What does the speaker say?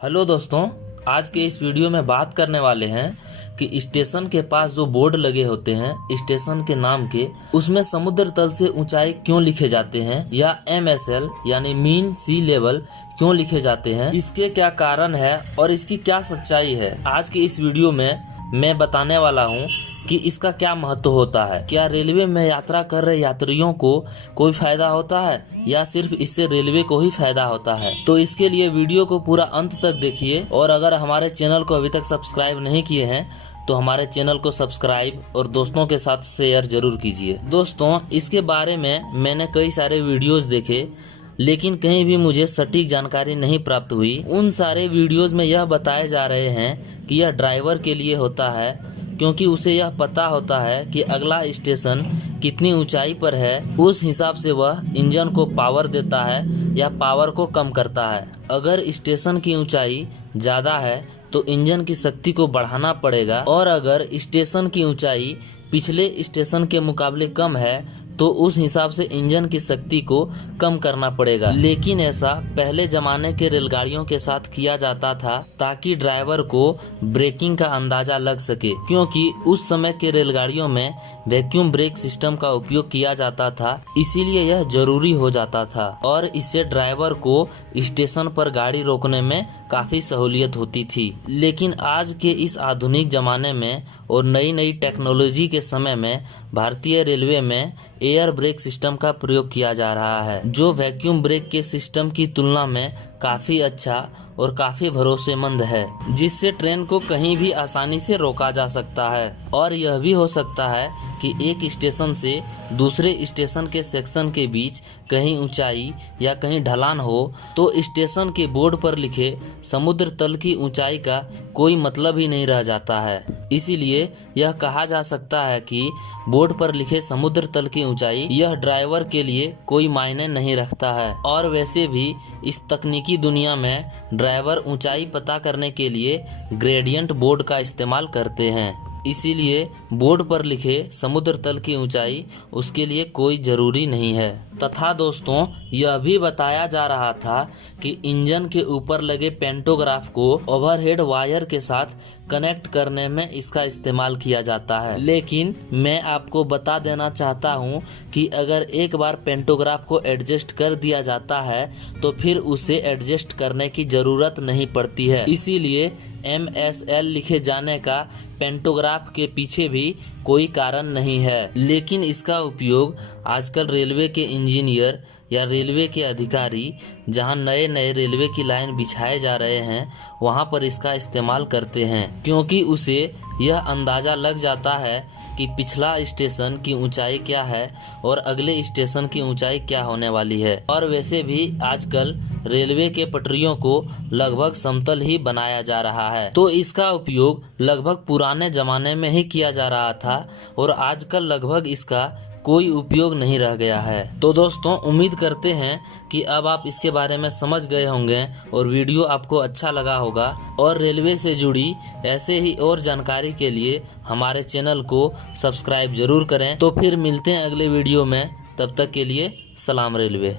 Hello दोस्तों, आज के इस वीडियो में बात करने वाले हैं कि स्टेशन के पास जो बोर्ड लगे होते हैं स्टेशन के नाम के, उसमें समुद्र तल से ऊंचाई क्यों लिखे जाते हैं या MSL यानी मीन सी लेवल क्यों लिखे जाते हैं, इसके क्या कारण है और इसकी क्या सच्चाई है। आज के इस वीडियो में मैं बताने वाला हूँ कि इसका क्या महत्व होता है। क्या रेलवे में यात्रा कर रहे यात्रियों को कोई फायदा होता है या सिर्फ इससे रेलवे को ही फायदा होता है। तो इसके लिए वीडियो को पूरा अंत तक देखिए और अगर हमारे चैनल को अभी तक सब्सक्राइब नहीं किए हैं तो हमारे चैनल को सब्सक्राइब और दोस्तों के साथ शेयर जरूर कीजिए। दोस्तों, इसके बारे में मैंने कई सारे वीडियोस देखे लेकिन कहीं भी मुझे सटीक जानकारी नहीं प्राप्त हुई। उन सारे वीडियोस में यह बताए जा रहे हैं कि यह ड्राइवर के लिए होता है क्योंकि उसे यह पता होता है कि अगला स्टेशन कितनी ऊंचाई पर है, उस हिसाब से वह इंजन को पावर देता है या पावर को कम करता है। अगर स्टेशन की ऊंचाई ज़्यादा है तो इंजन की शक्ति को बढ़ाना पड़ेगा और अगर स्टेशन की ऊंचाई पिछले स्टेशन के मुकाबले कम है तो उस हिसाब से इंजन की शक्ति को कम करना पड़ेगा। लेकिन ऐसा पहले जमाने के रेलगाड़ियों के साथ किया जाता था ताकि ड्राइवर को ब्रेकिंग का अंदाजा लग सके, क्योंकि उस समय के रेलगाड़ियों में वैक्यूम ब्रेक सिस्टम का उपयोग किया जाता था, इसीलिए यह जरूरी हो जाता था और इससे ड्राइवर को स्टेशन पर गाड़ी रोकने में काफी सहूलियत होती थी। लेकिन आज के इस आधुनिक जमाने में और नई नई टेक्नोलॉजी के समय में भारतीय रेलवे में एयर ब्रेक सिस्टम का प्रयोग किया जा रहा है, जो वैक्यूम ब्रेक के सिस्टम की तुलना में काफी अच्छा और काफी भरोसेमंद है, जिससे ट्रेन को कहीं भी आसानी से रोका जा सकता है। और यह भी हो सकता है कि एक स्टेशन से दूसरे स्टेशन के सेक्शन के बीच कहीं ऊंचाई या कहीं ढलान हो तो स्टेशन के बोर्ड पर लिखे समुद्र तल की ऊंचाई का कोई मतलब ही नहीं रह जाता है। इसीलिए यह कहा जा सकता है कि बोर्ड पर लिखे समुद्र तल की ऊंचाई यह ड्राइवर के लिए कोई मायने नहीं रखता है। और वैसे भी इस तकनीकी दुनिया में ड्राइवर ऊंचाई पता करने के लिए ग्रेडियंट बोर्ड का इस्तेमाल करते हैं, इसीलिए बोर्ड पर लिखे समुद्र तल की ऊंचाई उसके लिए कोई जरूरी नहीं है। तथा दोस्तों, यह भी बताया जा रहा था कि इंजन के ऊपर लगे पेंटोग्राफ को ओवरहेड वायर के साथ कनेक्ट करने में इसका इस्तेमाल किया जाता है। लेकिन मैं आपको बता देना चाहता हूं कि अगर एक बार पेंटोग्राफ को एडजस्ट कर दिया जाता है तो फिर उसे एडजस्ट करने की जरूरत नहीं पड़ती है। इसीलिए MSL लिखे जाने का पेंटोग्राफ के पीछे भी कोई कारण नहीं है। लेकिन इसका उपयोग आजकल रेलवे के इंजीनियर या रेलवे के अधिकारी जहां नए नए रेलवे की लाइन बिछाए जा रहे हैं वहां पर इसका इस्तेमाल करते हैं, क्योंकि उसे यह अंदाज़ा लग जाता है कि पिछला स्टेशन की ऊंचाई क्या है और अगले स्टेशन की ऊंचाई क्या होने वाली है। और वैसे भी आजकल रेलवे के पटरियों को लगभग समतल ही बनाया जा रहा है, तो इसका उपयोग लगभग पुराने जमाने में ही किया जा रहा था और आजकल लगभग इसका कोई उपयोग नहीं रह गया है। तो दोस्तों, उम्मीद करते हैं कि अब आप इसके बारे में समझ गए होंगे और वीडियो आपको अच्छा लगा होगा। और रेलवे से जुड़ी ऐसे ही और जानकारी के लिए हमारे चैनल को सब्सक्राइब जरूर करें। तो फिर मिलते हैं अगले वीडियो में, तब तक के लिए सलाम रेलवे।